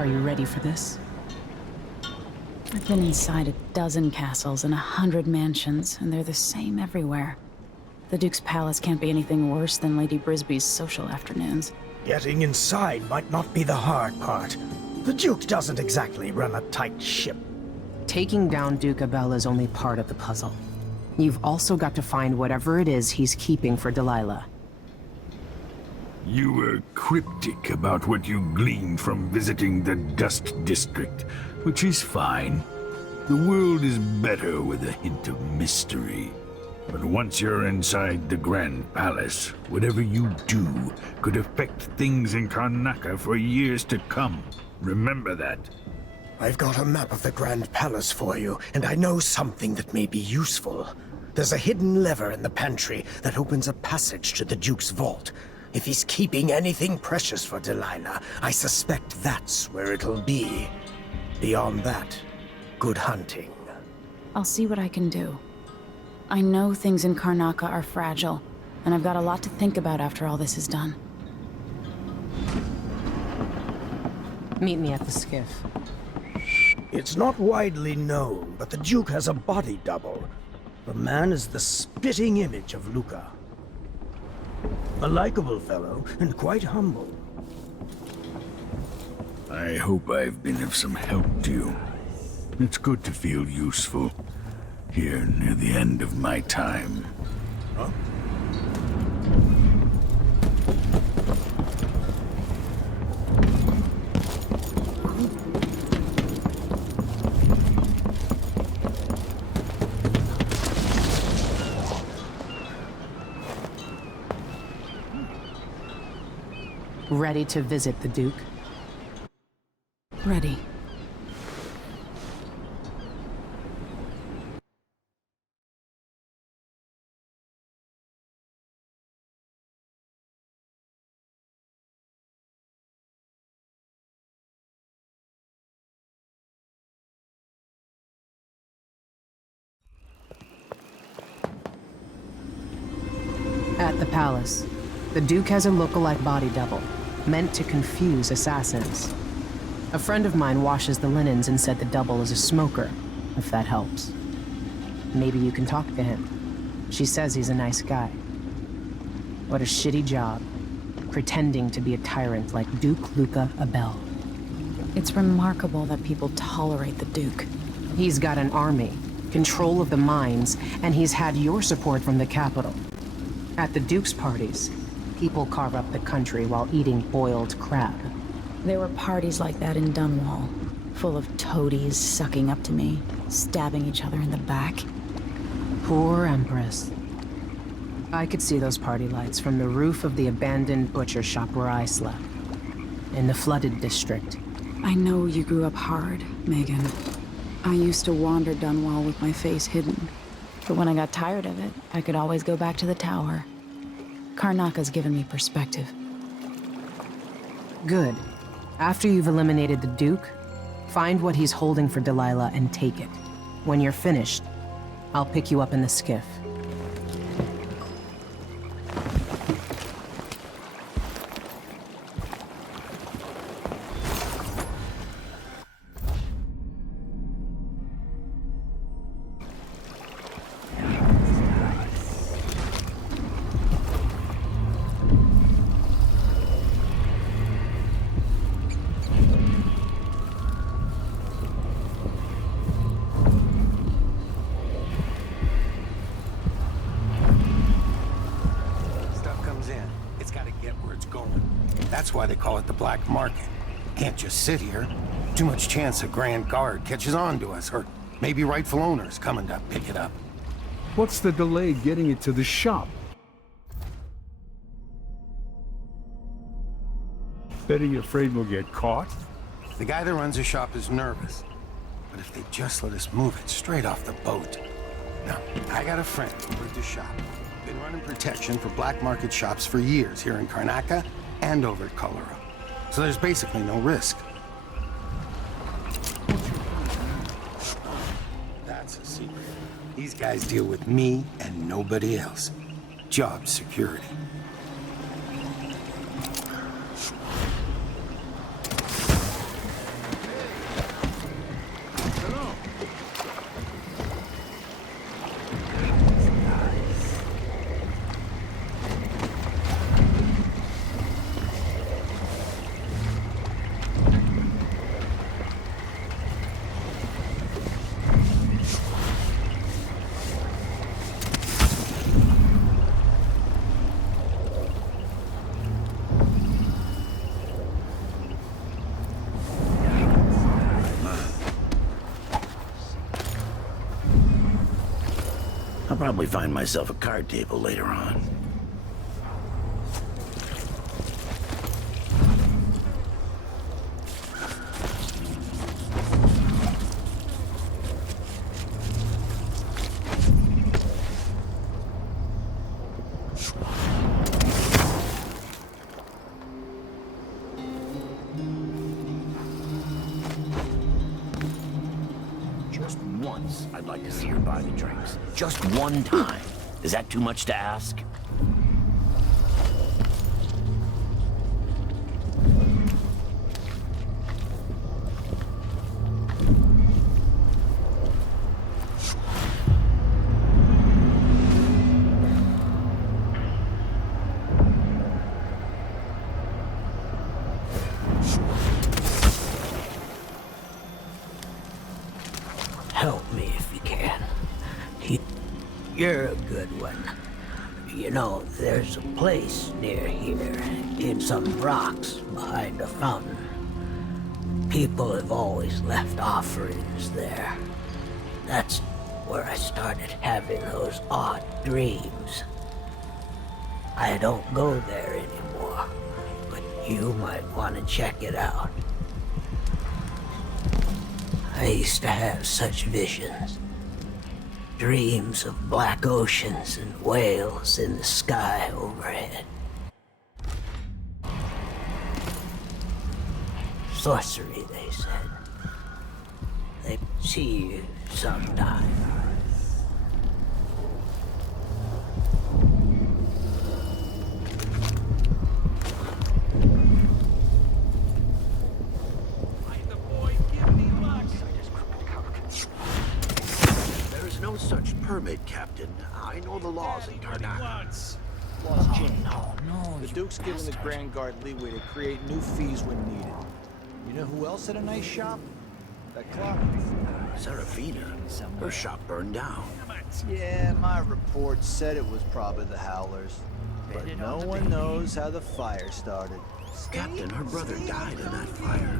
Are you ready for this? I've been inside a dozen castles and 100 mansions, and they're the same everywhere. The Duke's palace can't be anything worse than Lady Brisby's social afternoons. Getting inside might not be the hard part. The Duke doesn't exactly run a tight ship. Taking down Duke Abel is only part of the puzzle. You've also got to find whatever it is he's keeping for Delilah. You were cryptic about what you gleaned from visiting the Dust District, which is fine. The world is better with a hint of mystery. But once you're inside the Grand Palace, whatever you do could affect things in Karnaca for years to come. Remember that. I've got a map of the Grand Palace for you, and I know something that may be useful. There's a hidden lever in the pantry that opens a passage to the Duke's vault. If he's keeping anything precious for Delilah, I suspect that's where it'll be. Beyond that, good hunting. I'll see what I can do. I know things in Karnaca are fragile, and I've got a lot to think about after all this is done. Meet me at the skiff. It's not widely known, but the Duke has a body double. The man is the spitting image of Luca. A likable fellow, and quite humble. I hope I've been of some help to you. It's good to feel useful, here near the end of my time. Huh? Ready to visit the Duke? Ready. At the palace, the Duke has a lookalike body double, meant to confuse assassins. A friend of mine washes the linens and said the double is a smoker, if that helps. Maybe you can talk to him. She says he's a nice guy. What a shitty job, pretending to be a tyrant like Duke Luca Abel. It's remarkable that people tolerate the Duke. He's got an army, control of the mines, and he's had your support from the capital. At the Duke's parties, people carve up the country while eating boiled crab. There were parties like that in Dunwall, full of toadies sucking up to me, stabbing each other in the back. Poor Empress. I could see those party lights from the roof of the abandoned butcher shop where I slept, in the flooded district. I know you grew up hard, Megan. I used to wander Dunwall with my face hidden. But when I got tired of it, I could always go back to the tower. Karnaca's given me perspective. Good. After you've eliminated the Duke, find what he's holding for Delilah and take it. When you're finished, I'll pick you up in the skiff. That's why they call it the black market. Can't just sit here. Too much chance a Grand Guard catches on to us, or maybe rightful owners coming to pick it up. What's the delay getting it to the shop? Better you afraid we'll get caught? The guy that runs the shop is nervous. But if they just let us move it straight off the boat. Now, I got a friend over at the shop. Been running protection for black market shops for years here in Karnaca and over at Colorado. So there's basically no risk. That's a secret. These guys deal with me and nobody else. Job security. probably find myself a card table later on. Just once, I'd like to see her buy the drinks. Just one time. Is that too much to ask? Help me if you can. You're a good one. You know, there's a place near here, in some rocks behind a fountain. People have always left offerings there. That's where I started having those odd dreams. I don't go there anymore, but you might want to check it out. I used to have such visions. Dreams of black oceans and whales in the sky overhead. Sorcery, they said. They see you sometime. No such permit, Captain. I know the laws in Karnak. The Duke's given the Grand Guard leeway to create new fees when needed. You know who else had a nice shop? That clock. Serafina. Her shop burned down. Yeah, my report said it was probably the Howlers. But no one knows how the fire started. Captain, her brother died in that fire.